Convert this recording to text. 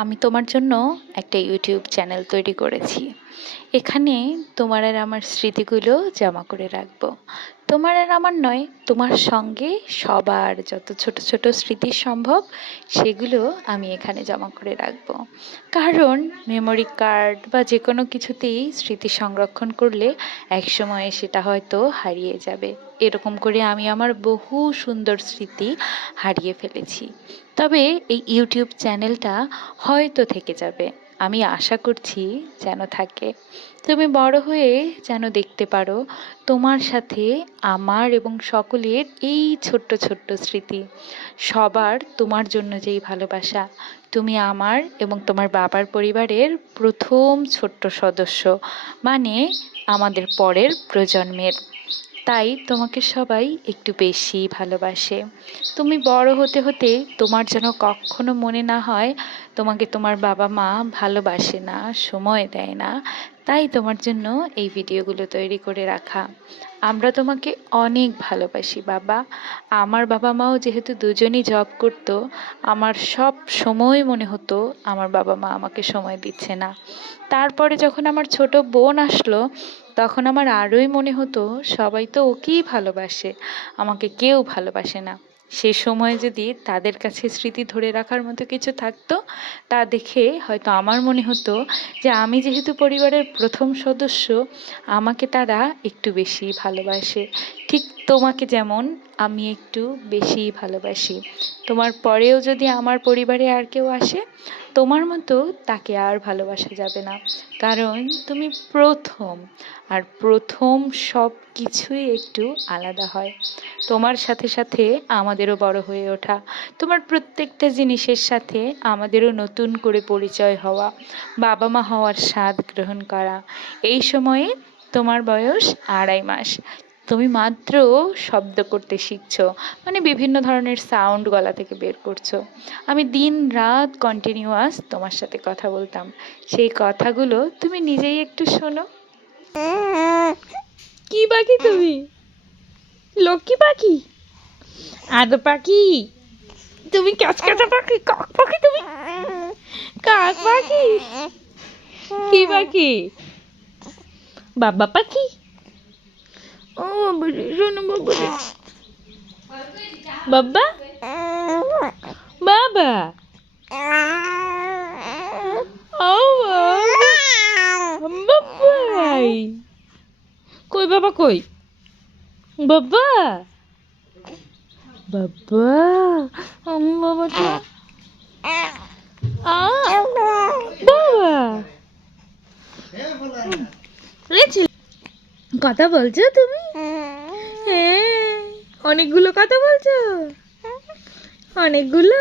আমি তোমার জন্য একটা ইউটিউব চ্যানেল তৈরি করেছি। এখানে তোমার আর আমার স্মৃতিগুলো জমা করে রাখবো। তোমার আর আমার নয়, তোমার সঙ্গে সবার যত ছোট ছোট স্মৃতি সম্ভব সেগুলো আমি এখানে জমা করে রাখবো। কারণ মেমোরি কার্ড বা যে কোনো কিছুতেই স্মৃতি সংরক্ষণ করলে একসময়ে সেটা হয়তো হারিয়ে যাবে। এরকম করে আমি আমার বহু সুন্দর স্মৃতি হারিয়ে ফেলেছি। তবে এই ইউটিউব চ্যানেলটা হয়তো থেকে যাবে। আমি আশা করছি যেন থাকে। তুমি বড় হয়ে যেন দেখতে পারো তোমার সাথে আমার এবং সকলের এই ছোট্ট ছোট্ট স্মৃতি। সবার তোমার জন্য যেই ভালোবাসা, তুমি আমার এবং তোমার বাবার পরিবারের প্রথম ছোট্ট সদস্য, মানে আমাদের পরের প্রজন্মের। তাই তোমাকে সবাই একটু বেশি ভালোবাসে। তুমি বড় হতে হতে তোমার যেন কখনো মনে না হয় তোমাকে তোমার বাবা মা ভালোবাসে না, সময় দেয় না। তাই তোমার জন্য এই ভিডিওগুলো তৈরি করে রাখা। আমরা তোমাকে অনেক ভালোবাসি বাবা। আমার বাবা মাও যেহেতু দুজনই জব করতো, আমার সব সময় মনে হতো আমার বাবা মা আমাকে সময় দিচ্ছে না। তারপরে যখন আমার ছোট বোন আসলো, তখন আমার আরোই মনে হতো সবাই তো ওকেই ভালোবাসে, আমাকে কেউ ভালোবাসে না। সে সময় যদি তাদের কাছে স্মৃতি ধরে রাখার মতো কিছু থাকতো, তা দেখে হয়তো আমার মনে হতো যে আমি যেহেতু পরিবারের প্রথম সদস্য, আমাকে তারা একটু বেশি ভালোবাসে। ঠিক তোমাকে যেমন আমি একটু বেশি ভালোবাসি। তোমার পরেও যদি আমার পরিবারে আর কেউ আসে, তোমার মতো তাকে আর ভালোবাসা যাবে না। কারণ তুমি প্রথম, আর প্রথম সব কিছুই একটু আলাদা হয়। তোমার সাথে সাথে আমাদেরও বড় হয়ে ওঠা, তোমার প্রত্যেকটা জিনিসের সাথে আমাদেরও নতুন করে পরিচয় হওয়া, বাবা মা হওয়ার স্বাদ গ্রহণ করা। এই সময়ে তোমার বয়স 2.5 মাস। তুমি মাত্র শব্দ করতে শিখছো, মানে বিভিন্ন ধরনের সাউন্ড গলা থেকে বের করছো। আমি দিন রাত কন্টিনিউয়াস তোমার সাথে কথা বলতাম, সেই কথাগুলো তুমি নিজেই একটু শোনো। কি পাখি তুমি? লক্ষ্মী পাখি, আদো পাখি, তুমি ক্যাচক্যাচা পাখি, কাক পাখি, তুমি কাক পাখি, কি পাখি? বাবা পাখি। ও বাবারে, শোনো বাবারে, বাবা বাবা, ও বাবাই, কই বাবা, কই বাবা, বাবা, আমি বাবাটা, বাবা কথা বলছো তুমি? হ্যাঁ, অনেকগুলো কথা বলছো, অনেকগুলো।